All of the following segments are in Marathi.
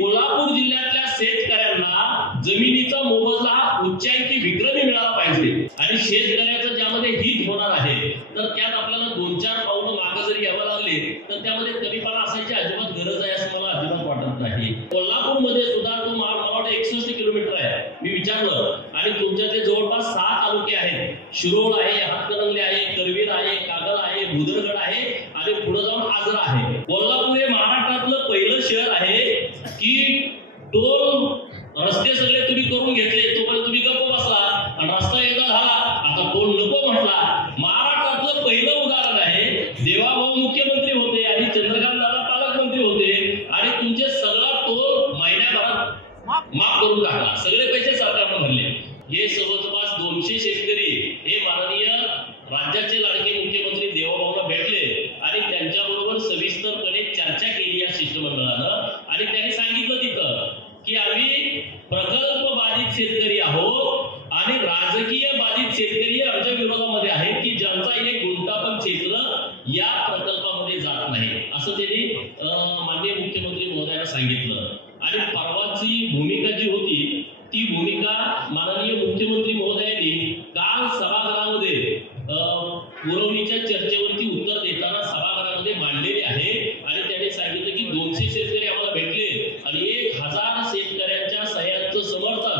कोल्हापूर जिल्ह्यातल्या शेतकऱ्यांना जमिनीचा मोबदला हा उच्चांकी विक्रमी मिळाला पाहिजे आणि शेतकऱ्याचं ज्यामध्ये हित होणार आहे तर त्यात आपल्याला 2-4 पावलं मागे जरी यावं लागले तर त्यामध्ये कमीपणा असायची अजिबात गरज आहे असं मला अजिबात वाटत नाही। कोल्हापूरमध्ये सुद्धा तो मला वाटतं 61 किलोमीटर आहे मी विचारलं आणि तुमच्यातले जवळपास 6 तालुके आहेत, शिरोळ आहे, हातकणंगले आहे, करवीर आहे, कागल आहे, भुदरगड आहे आणि पुढे जाऊन आजरा आहे। कोल्हापूर हे महाराष्ट्रातलं पहिलं शहर आहे की टोल रस्ते सगळे तुम्ही करून घेतले तोपर्यंत तुम्ही गप्प बसला आणि रस्ता एकदा झाला आता टोल नको म्हटला। महाराष्ट्रातलं पहिलं उदाहरण आहे, देवाभाऊ मुख्यमंत्री होते आणि चंद्रकांत दादा पालकमंत्री होते आणि तुमचे सगळा टोल महिन्याभरात माफ करून टाकला, सगळे पैसे सरकारने भरले। हे जवळपास 200 शेतकरी हे माननीय राज्याचे लाडके मुख्यमंत्री देवाभाऊला भेटले आणि त्यांच्याबरोबर सविस्तरपणे चर्चा केली या शिष्टमंडळानं आणि त्यांनी सांगितलं तिथं की आम्ही प्रकल्प बाधित शेतकरी आहोत आणि राजकीय बाधित शेतकरी आमच्या विरोधामध्ये आहेत की ज्यांचा एक गुंता पण क्षेत्र या प्रकल्पामध्ये जात नाही असं त्यांनी माननीय मुख्यमंत्री महोदयांना सांगितलं। आणि परवाची भूमिका जी होती ती भूमिका माननीय मुख्यमंत्री महोदयांनी काल सभागृहामध्ये पुरवणीच्या चर्चेवरती उत्तर देताना सभागृहामध्ये मांडलेले आहे आणि त्यांनी सांगितलं की 200 शेतकरी आम्हाला भेटले आणि 1000 शेतकऱ्यांच्या सह्यांचं समर्थन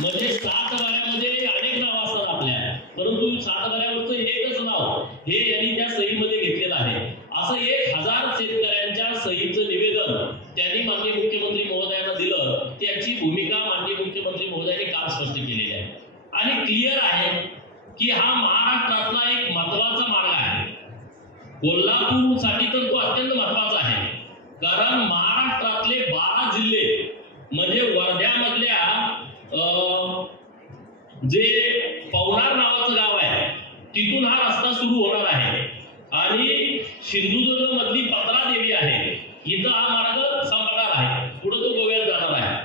म्हणजे 7 बाऱ्यामध्ये अनेक नाव असतात आपल्या परंतु 7 बाऱ्यावरचं एकच नाव हे यांनी त्या सहीमध्ये घेतलेलं आहे। असं 1000 शेतकऱ्यांच्या सहीचं निवेदन त्यांनी माननीय मुख्यमंत्री महोदयांना दिलं, त्याची भूमिका माननीय मुख्यमंत्री महोदयांनी काल स्पष्ट केलेली आहे आणि क्लिअर आहे की हा महाराष्ट्रातला एक महत्वाचा मार्ग आहे। कोल्हापूरसाठी तर तो अत्यंत महत्वाचा आहे कारण महाराष्ट्रातले 12 जिल्हे म्हणजे वर्ध्यामधल्या जे पवनार नावाचं गाव आहे तिथून हा रस्ता सुरू होणार आहे आणि सिंधुदुर्ग मधली 15 देवी आहे इथं हा मार्ग संपणार आहे, पुढे तो गोव्यात जाणार आहे।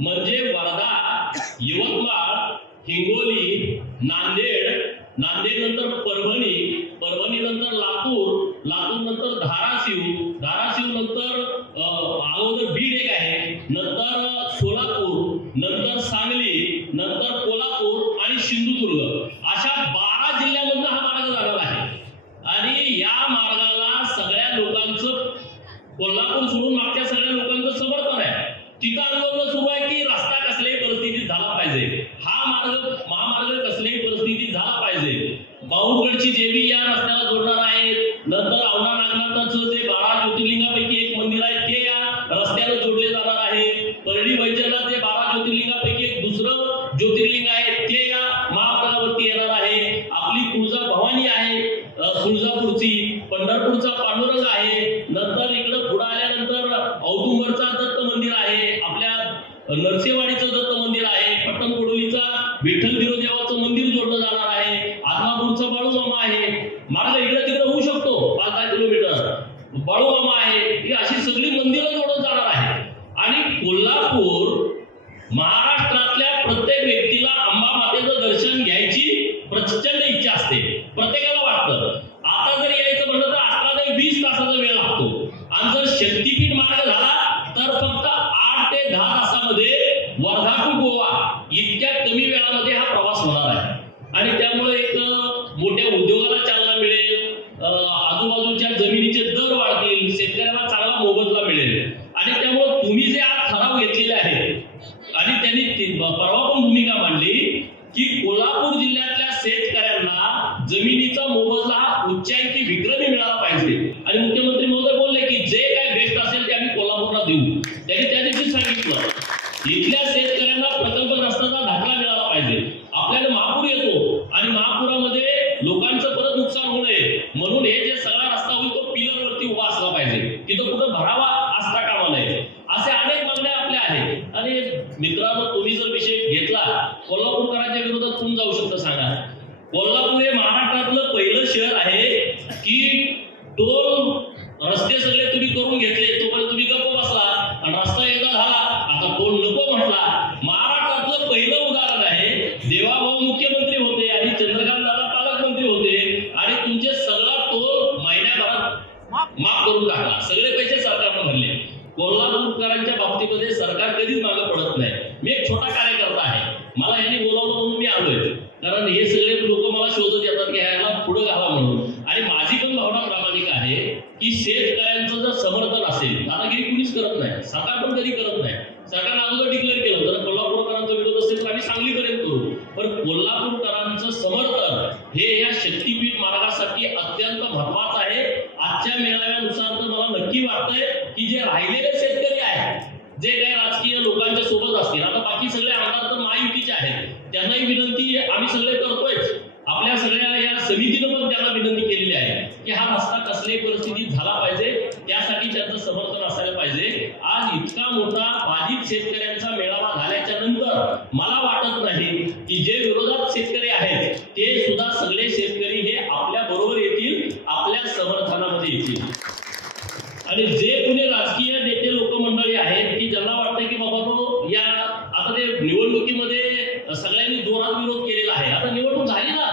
म्हणजे वर्धा, यवतमाळ, हिंगोली, नांदेड, नांदेड नंतर परभणी, परभणी नंतर लातूर, लातूर नंतर धाराशिव, धाराशिव नंतर अगोदर बीड एक आहे, नंतर सोलापूर, नंतर सांगली, नंतर कोल्हापूर आणि सिंधुदुर्ग अशा 12 जिल्ह्यांमधून हा मार्ग जाणार आहे आणि या मार्गाला सगळ्या लोकांचं कोल्हापूर सोडून मागच्या सगळ्या लोकांचं समर्थन आहे। तिथं आंदोलन सुरू आहे की रस्ता कसल्याही परिस्थितीत झाला पाहिजे, हा मार्ग महामार्ग कसल्याही परिस्थितीत झाला पाहिजे। बाहुगडची देवी या रस्त्याला जोडणार आहे, नंतर औंढा नागनाथाचं जे 12 ज्योतिर्लिंगापैकी एक मंदिर आहे ते या रस्त्याला जोडले जाणार आहे। परळी वैजनाथ जे 12 ज्योतिर्लिंगापैकी एक दुसरं ज्योतिर्लिंग आहे ते या महामार्गावरती येणार आहे। आपली तुळजा भवानी आहे तुळजापूरची, पंढरपूरचा पांडुरंग आहे, नंतर इकडं पुढे आल्यानंतर औदुंबरचा दत्त मंदिर आहे, आपल्या नरसेवाडीचं दत्त मंदिर आहे, पट्टणकोडोलीचा विठ्ठल बिरोदेवाचं मंदिर जोडलं जाणार आहे, आदमापूरचा बाळूमामा आहे, मार्ग इकडे तिकडे होऊ शकतो 5-10 किलोमीटर, बाळूमामा आहे, ही अशी सगळी मंदिरं जोडत जाणार आहे। आणि कोल्हापूर महाराष्ट्रातल्या प्रत्येक व्यक्तीला अंबा मातेचं दर्शन घ्यायची प्रचंड इच्छा असते, प्रत्येकाला वाटतं आता जर यायचं म्हणलं तर 18 ते 20 तासाचा वेळ लागतो आणि जर शक्तीपीठ मार्ग झाला तर फक्त 8 ते 10 तासामध्ये वर्धा टू गोवा इतक्या कमी वेळामध्ये हा प्रवास होणार आहे आणि त्यामुळे एक मोठ्या उद्योगाला चालना मिळेल, आजूबाजूच्या जमिनीचे दर वाढतील, शेतकऱ्यांना चांगला मोबदला मिळेल आणि त्यामुळे तुम्ही जे आज ठराव घेतलेले आहेत आणि त्यांनी परवा पण भूमिका मांडली की कोल्हापूर जिल्ह्यातल्या शेतकऱ्यांना जमिनीचा मोबदला हा उच्चांकी विक्रमी मिळाला पाहिजे आणि मुख्यमंत्री महोदय बोलले की जे काय बेस्ट असेल ते आम्ही कोल्हापूरला देऊ। त्यांनी त्या दिवशी सांगितलं इथल्या शेतकऱ्यांना प्रकल्पग्रस्तांचा दाखला मिळाला पाहिजे। आपल्याला महापूर येतो आणि महापुरामध्ये लोकांचं परत नुकसान होऊ नये म्हणून हे जे सगळा रस्ता होईल तो पिलरवरती उभा असला पाहिजे, तिथं कुठं भरावा असता कामा नये, असे अनेक मागण्या आपल्या आहेत। आणि मित्रांनो तुम्ही जर विषय घेतला कोल्हापूरकरांच्या विरोधात कोण जाऊ शकतं सांगा? कोल्हापूर हे महाराष्ट्रातलं पहिलं शहर आहे की टोल रस्ते सगळे तुम्ही करून घेतले तोपर्यंत तुम्ही गप्प बसला आणि रस्ता एकदा झाला आता टोल नको म्हटला। महाराष्ट्रातलं पहिलं उदाहरण आहे, देवाभाऊ मुख्यमंत्री होते आणि चंद्रकांत दादा पालकमंत्री होते आणि तुमचे सगळा टोल महिन्याभरात माफ करून टाकला, सगळे पैसे सरकारने भरले। कोल्हापूरकरांच्या बाबतीमध्ये सरकार कधीच मागे पडत नाही. मी एक छोटा कार्यकर्ता आहे, मला यांनी बोलावलं म्हणून मी आलोय, कारण हे सगळे लोक मला शोधत येतात की ह्याला पुढे घाला म्हणून. आणि माझी पण भावना प्रामाणिक आहे की शेतकऱ्यांचं जर समर्थन असेल, दादागिरी कुणीच करत नाही, सरकार पण कधी करत नाही. सरकारने अगोदर डिक्लेअर केलं होतं कोल्हापूरकरांचा विरोध असेल तर आम्ही सांगलीपर्यंत करू, पण कोल्हापूरकरांचं समर्थन हे या शक्तीपीठ मार्गासाठी अत्यंत महत्वाचं आहे. आजच्या मेळाव्यानुसार तर मला नक्की वाटतंय की जे राहिलेले शेतकरी आहेत, जे काही राजकीय लोकांच्या सोबत असतील, आता बाकी सगळे आमदार तर महायुतीचे आहेत, त्यांनाही विनंती आम्ही सगळे करतोय. आपल्या सगळ्या या समितीनं पण त्यांना विनंती केलेली आहे की हा रस्ता कसल्याही परिस्थितीत झाला पाहिजे, त्यासाठी त्यांचं समर्थन असायला पाहिजे. आज इतका मोठा बाधित शेतकऱ्यांचा मेळावा झाल्याच्या नंतर मला वाटत नाही की जे विरोधात शेतकरी आहेत ते सुद्धा सगळे शेतकरी हे आपल्या बरोबर येतील, आपल्या समर्थनामध्ये येतील. आणि जे कुणी राजकीय नेते लोक मंडळी आहेत की ज्यांना वाटतं की बाबा तो या आता ते निवडणुकीमध्ये सगळ्यांनी जोरात विरोध केलेला आहे. आता निवडणूक झाली ना,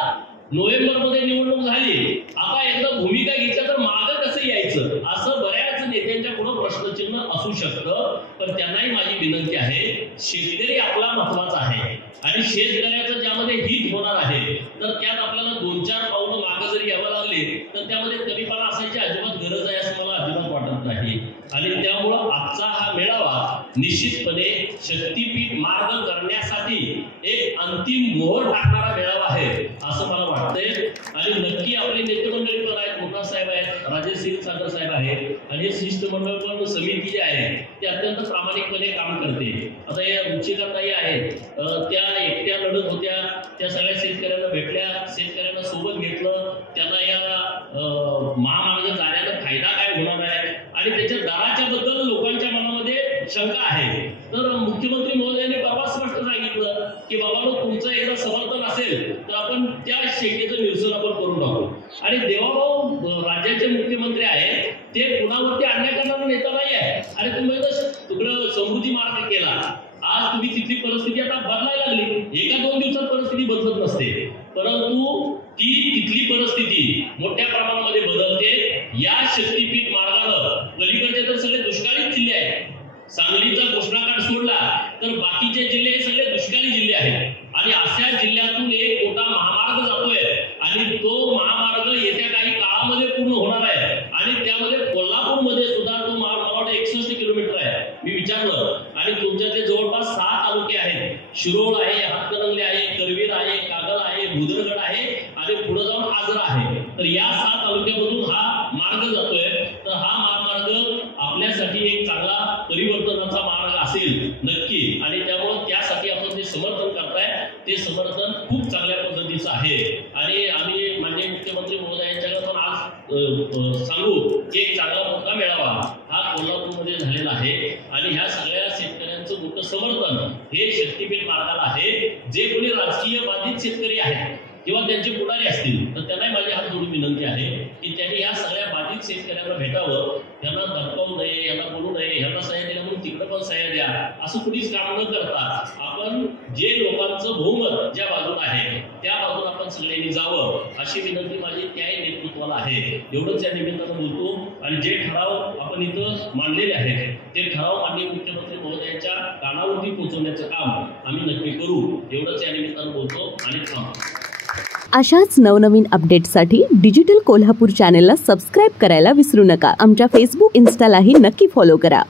नोव्हेंबरमध्ये निवडणूक झाली, आता एकदा भूमिका घेतल्या तर मागं कसं यायचं, असं बऱ्याच नेत्यांच्या पुढे प्रश्नचिन्ह असू शकतं. पण त्यांनाही माझी विनंती आहे, शेतकरी आपला महत्वाचा आहे आणि शेतकऱ्याचं ज्यामध्ये हित होणार आहे तर त्यात आपल्याला 2-4 पावलं मागं जरी यावं लागले तर त्यामध्ये कमीपणा असायची अजिबात गरज आहे असं मला अजिबात वाटत नाही. आणि त्यामुळं आजचा हा मेळावा निश्चितपणे शक्तीपीठ मार्ग करण्यासाठी एक अंतिम मोहर टाकणारा मेळावा आहे असं मला वाटतंय. आणि नक्की आपले नेते मंडळी पण आहेत, मोठा साहेब आहेत, राजेश क्षीरसागर साहेब आहेत, आणि हे शिष्टमंडळ पण समिती जी आहे ते अत्यंत प्रामाणिकपणे काम करते. आता या रुचिकाताई आहेत, त्या एकट्या लढत होत्या, त्या सगळ्या शेतकऱ्यांना भेटल्या, शेतकऱ्यांना सोबत घेतलं, त्यांना या महामार्ग जाण्याचा फायदा काय होणार आहे आणि त्याच्या दराच्या बद्दल लोकांच्या मनामध्ये शंका आहे. तर मुख्यमंत्री महोदयांनी परवा स्पष्ट सांगितलं की बाबा तुमचं एकदा समर्थन असेल तर आपण त्या शेतीचं निरसन आपण करून टाकू. आणि देवाभाऊ राज्याचे मुख्यमंत्री आहेत, ते कुणावरती अन्याय करणारा नेता नाही आहे. आणि तुम्ही तिकडं समृद्धी मार्ग केला, आज तुम्ही तिथली परिस्थिती आता बदलायला लागली. 1-2 दिवसात परिस्थिती बदलत नसते, परंतु ती तिथली परिस्थिती मोठ्या प्रमाणामध्ये बदलते. या शक्तीपीठ मार्गानं पलीकडचे तर सगळे दुष्काळी जिल्हे आहेत, सांगलीचा कृष्णाकाठ सोडला तर बाकीचे जिल्हे हे सगळे दुष्काळी जिल्हे आहेत. आणि अशा जिल्ह्यातून एक मोठा महामार्ग जातोय आणि तो महामार्ग येत्या काही काळामध्ये पूर्ण होणार आहे. आणि त्यामध्ये कोल्हापूरमध्ये सुद्धा तो मला वाटतं 61 किलोमीटर आहे, मी विचारलं. आणि तुमच्या ते जवळपास 6 तालुके आहेत, शिरोळ आहे, हातकणंगले आहे, करवीर आहे, कागल आहे, भुदरगड आहे आणि पुढे जाऊन आजरा आहे. तर या 6 तालुक्यामधून हा मार्ग जातोय. तर हा महामार्ग आपल्यासाठी एक चांगला परिवर्तनाचा मार्ग असेल नक्की. आणि त्यामुळे त्यासाठी आपण जे समर्थन करताय ते समर्थन खूप चांगल्या पद्धतीचं आहे. आणि आम्ही माननीय मुख्यमंत्री महोदयांच्याकडे पण आज सांगू की एक चांगला मोठा मेळावा हा कोल्हापूरमध्ये झालेला आहे. आणि ह्या सगळ्या शेतकऱ्यांचं मोठं समर्थन हे शक्तीपीठ मार्गाला आहे. जे कोणी राजकीय बाधित शेतकरी आहेत किंवा त्यांचे पुढारी असतील तर त्यांनाही माझी हात जोडून विनंती आहे की त्यांनी या सगळ्या बाधित शेतकऱ्यांना भेटावं, त्यांना धमकावू नये, यांना बोलू नये, यांना सह्या दिल्या म्हणून तिकडे पण सह्या द्या असं कुणीच काम न करता आपण जे लोकांचं बहुमत ज्या बाजूला आहे त्या बाजूला आपण सगळ्यांनी जावं अशी विनंती माझी त्याही नेतृत्वाला आहे. एवढंच या निमित्तानं बोलतो. आणि जे ठराव आपण इथं मांडलेले आहेत ते ठराव माननीय मुख्यमंत्री महोदयांच्या कानावरती पोहोचवण्याचं काम आम्ही नक्की करू. एवढंच या निमित्तानं बोलतो आणि थांबतो. अशाच नवनवीन अपडेट्ससाठी डिजिटल कोल्हापूर चॅनेलला सबस्क्राईब करायला विसरू नका. आमच्या फेसबुक, इन्स्टालाही नक्की फॉलो करा.